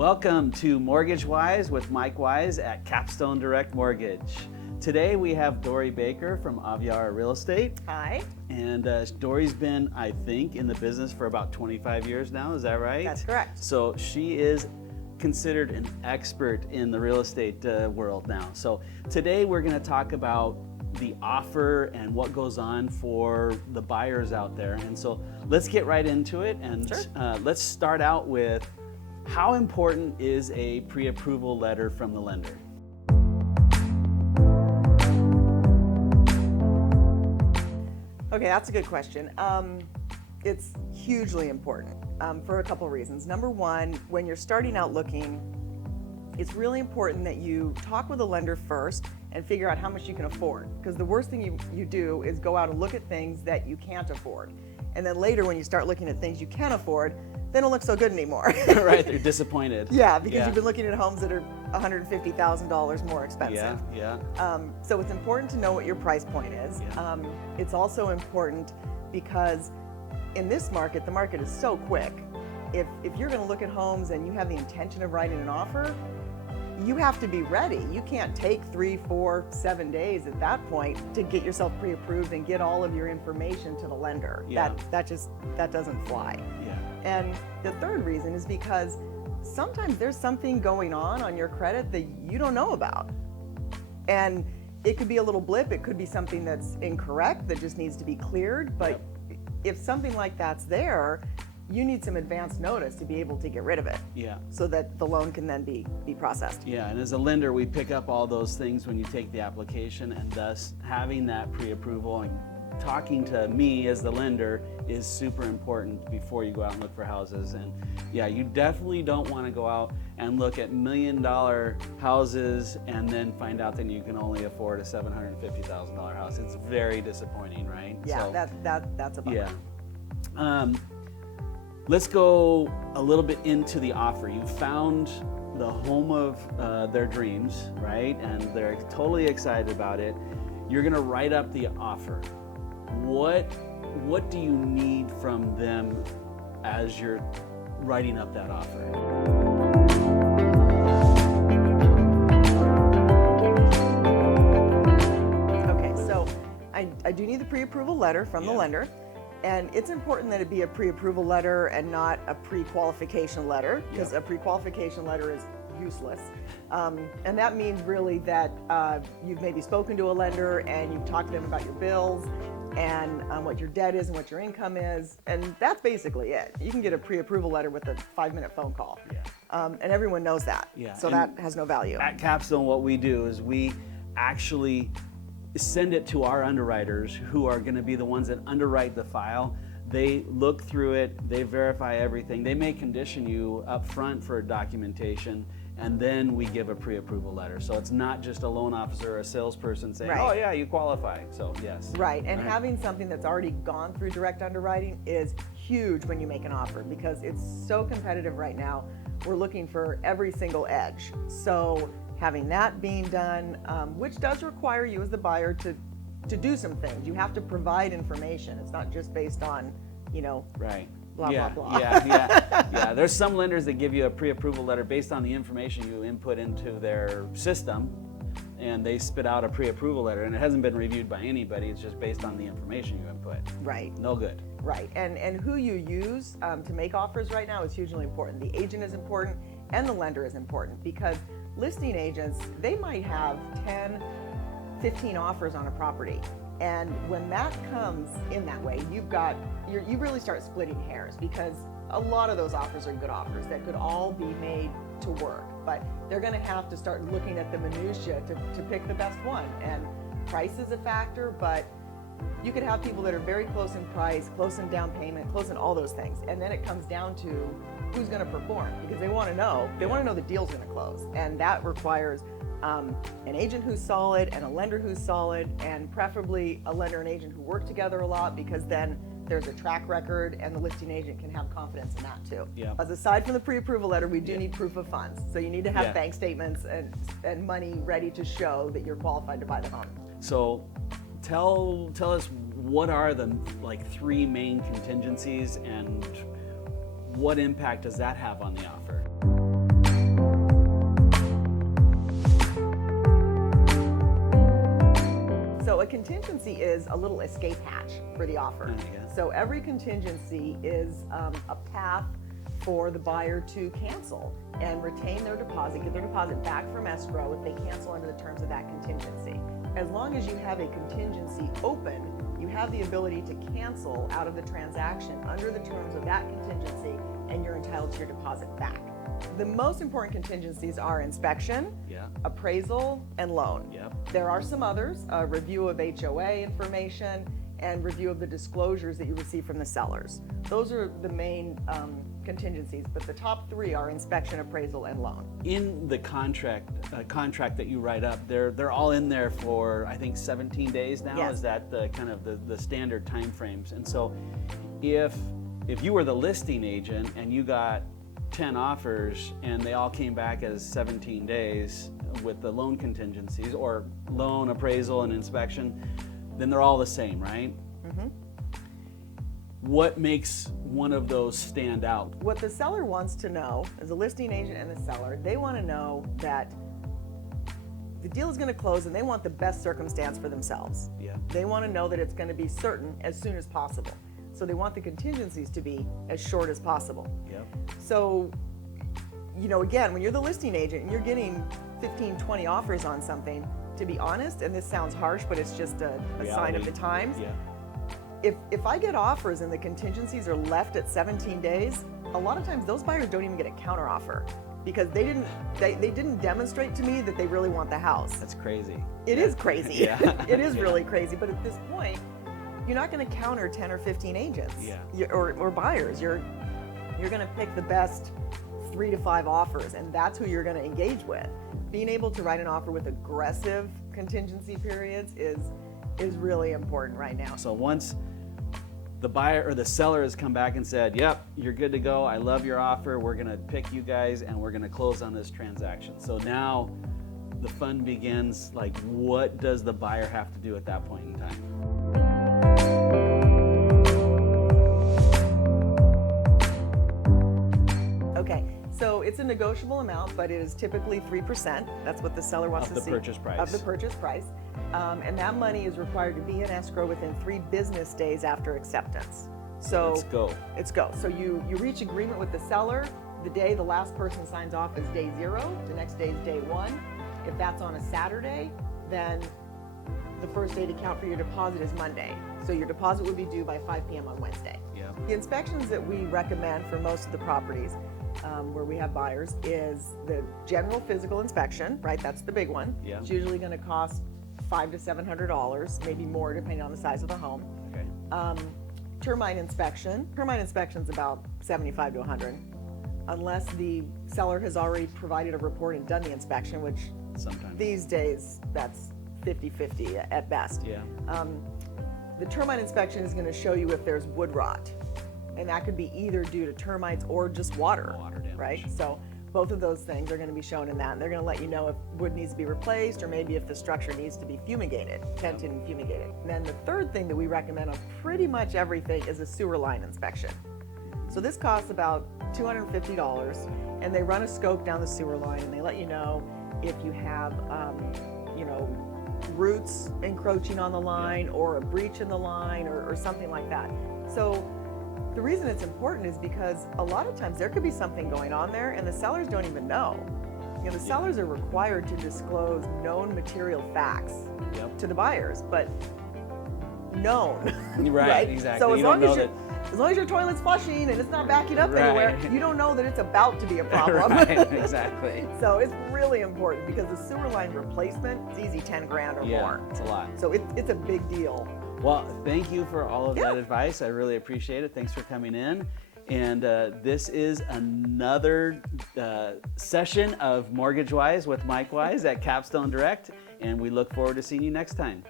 Welcome to Mortgage Wise with Mike Wise at Capstone Direct Mortgage. Today we have Dore Baker from Aviara Real Estate. Hi. And Dore's been, I think, in the business for about 25 years now, is that right? That's correct. So she is considered an expert in the real estate world now. So today we're going to talk about the offer and what goes on for the buyers out there. And so let's get right into it, and Sure. Let's start out with how important is a pre-approval letter from the lender? Okay, that's a good question. It's hugely important for a couple reasons. Number one, when you're starting out looking, it's really important that you talk with a lender first and figure out how much you can afford. Because the worst thing you do is go out and look at things that you can't afford. And then later when you start looking at things you can afford, they don't look so good anymore. Right, they're disappointed. Yeah, because you've been looking at homes that are $150,000 more expensive. Yeah. So it's important to know what your price point is. Yeah. It's also important because in this market, the market is so quick. If you're going to look at homes and you have the intention of writing an offer, you have to be ready. You can't take 3, 4, 7 days at that point to get yourself pre-approved and get all of your information to the lender. Yeah. That doesn't fly. Yeah. And the third reason is because sometimes there's something going on your credit that you don't know about. And it could be a little blip, it could be something that's incorrect that just needs to be cleared, but if something like that's there, you need some advance notice to be able to get rid of it. Yeah. So that the loan can then be processed. Yeah, and as a lender, we pick up all those things when you take the application, and thus having that pre-approval and talking to me as the lender is super important before you go out and look for houses. And yeah, you definitely don't want to go out and look at $1 million houses and then find out that you can only afford a $750,000 house. It's very disappointing, right? Yeah, so, that's a bummer. Yeah. Let's go a little bit into the offer. You found the home of their dreams, right? And they're totally excited about it. You're gonna write up the offer. What do you need from them as you're writing up that offer? Okay, so I do need the pre-approval letter from the lender. And it's important that it be a pre-approval letter and not a pre-qualification letter, because a pre-qualification letter is useless. And that means really that you've maybe spoken to a lender and you've talked to them about your bills and what your debt is and what your income is, and that's basically it. You can get a pre-approval letter with a 5-minute phone call, and everyone knows that, so that has no value. At Capstone, what we do is we actually send it to our underwriters, who are going to be the ones that underwrite the file. They look through it, they verify everything. They may condition you up front for documentation, and then we give a pre-approval letter. So it's not just a loan officer or a salesperson saying, oh yeah, you qualify. So yes. Right, and having something that's already gone through direct underwriting is huge when you make an offer, because it's so competitive right now. We're looking for every single edge. So having that being done, which does require you as the buyer to do some things. You have to provide information. It's not just based on, right. blah, blah. Yeah. There's some lenders that give you a pre-approval letter based on the information you input into their system, and they spit out a pre-approval letter, and it hasn't been reviewed by anybody. It's just based on the information you input. Right. No good. Right, and who you use to make offers right now is hugely important. The agent is important, and the lender is important, because listing agents, they might have 10, 15 offers on a property. And when that comes in that way, you really start splitting hairs, because a lot of those offers are good offers that could all be made to work. But they're going to have to start looking at the minutia to pick the best one. And price is a factor, but you could have people that are very close in price, close in down payment, close in all those things. And then it comes down to who's going to perform, because they want to know the deal's going to close. And that requires an agent who's solid and a lender who's solid, and preferably a lender and agent who work together a lot, because then there's a track record and the listing agent can have confidence in that too. Yeah. As aside from the pre-approval letter, we do need proof of funds. So you need to have bank statements and money ready to show that you're qualified to buy the home. So tell us, what are the 3 main contingencies, and what impact does that have on the offer? contingency is a little escape hatch for the offer. Yeah. So every contingency is a path for the buyer to cancel and retain their deposit, get their deposit back from escrow if they cancel under the terms of that contingency. As long as you have a contingency open, you have the ability to cancel out of the transaction under the terms of that contingency, and you're entitled to your deposit back. The most important contingencies are inspection, appraisal, and loan. There are some others, review of HOA information, and review of the disclosures that you receive from the sellers. Those are the main contingencies, but the top three are inspection, appraisal, and loan. In the contract that you write up, they're all in there for, I think, 17 days now. Yes. Is that the kind of the standard time frames? And so if you were the listing agent and you got 10 offers and they all came back as 17 days with the loan contingencies or loan, appraisal, and inspection, then they're all the same, right? Mm-hmm. What makes one of those stand out? What the seller wants to know, as a listing agent and the seller, they want to know that the deal is going to close and they want the best circumstance for themselves. They want to know that it's going to be certain as soon as possible. So they want the contingencies to be as short as possible. So, again, when you're the listing agent and you're getting 15, 20 offers on something, to be honest, and this sounds harsh, but it's just a sign of the times. If I get offers and the contingencies are left at 17 days, a lot of times those buyers don't even get a counter offer because they didn't demonstrate to me that they really want the house. That's crazy. It is crazy. It is really crazy. But at this point, you're not going to counter 10 or 15 agents or buyers. You're going to pick the best 3 to 5 offers, and that's who you're going to engage with. Being able to write an offer with aggressive contingency periods is really important right now. So once the buyer or the seller has come back and said, yep, you're good to go, I love your offer, we're going to pick you guys and we're going to close on this transaction. So now the fun begins. Like, what does the buyer have to do at that point in time? Okay, so it's a negotiable amount, but it is typically 3%. That's what the seller wants to see. Of the purchase price. Of the purchase price. And that money is required to be in escrow within 3 business days after acceptance. So let's go. It's go. So you reach agreement with the seller. The day the last person signs off is day 0. The next day is day 1. If that's on a Saturday, then the first day to count for your deposit is Monday. So your deposit would be due by 5 p.m. on Wednesday. The inspections that we recommend for most of the properties where we have buyers is the general physical inspection, right? That's the big one. It's usually going to cost $500 to $700, maybe more depending on the size of the home. Termite inspection. Termite inspection is about $75 to $100, unless the seller has already provided a report and done the inspection, which sometimes these days that's 50-50 at best. The termite inspection is going to show you if there's wood rot, and that could be either due to termites or just water damage. Right? So both of those things are going to be shown in that, and they're going to let you know if wood needs to be replaced or maybe if the structure needs to be fumigated, tented and fumigated. And then the third thing that we recommend on pretty much everything is a sewer line inspection. So this costs about $250, and they run a scope down the sewer line, and they let you know if you have, roots encroaching on the line or a breach in the line or something like that. So the reason it's important is because a lot of times there could be something going on there and the sellers don't even know. The sellers are required to disclose known material facts to the buyers, but known. Right, exactly. So as long as your toilet's flushing and it's not backing up anywhere, you don't know that it's about to be a problem. Exactly. So it's really important because the sewer line replacement is easy 10 grand or more. It's a lot. So it's a big deal. Well, thank you for all of that advice. I really appreciate it. Thanks for coming in. And this is another session of Mortgage Wise with Mike Wise at Capstone Direct, and we look forward to seeing you next time.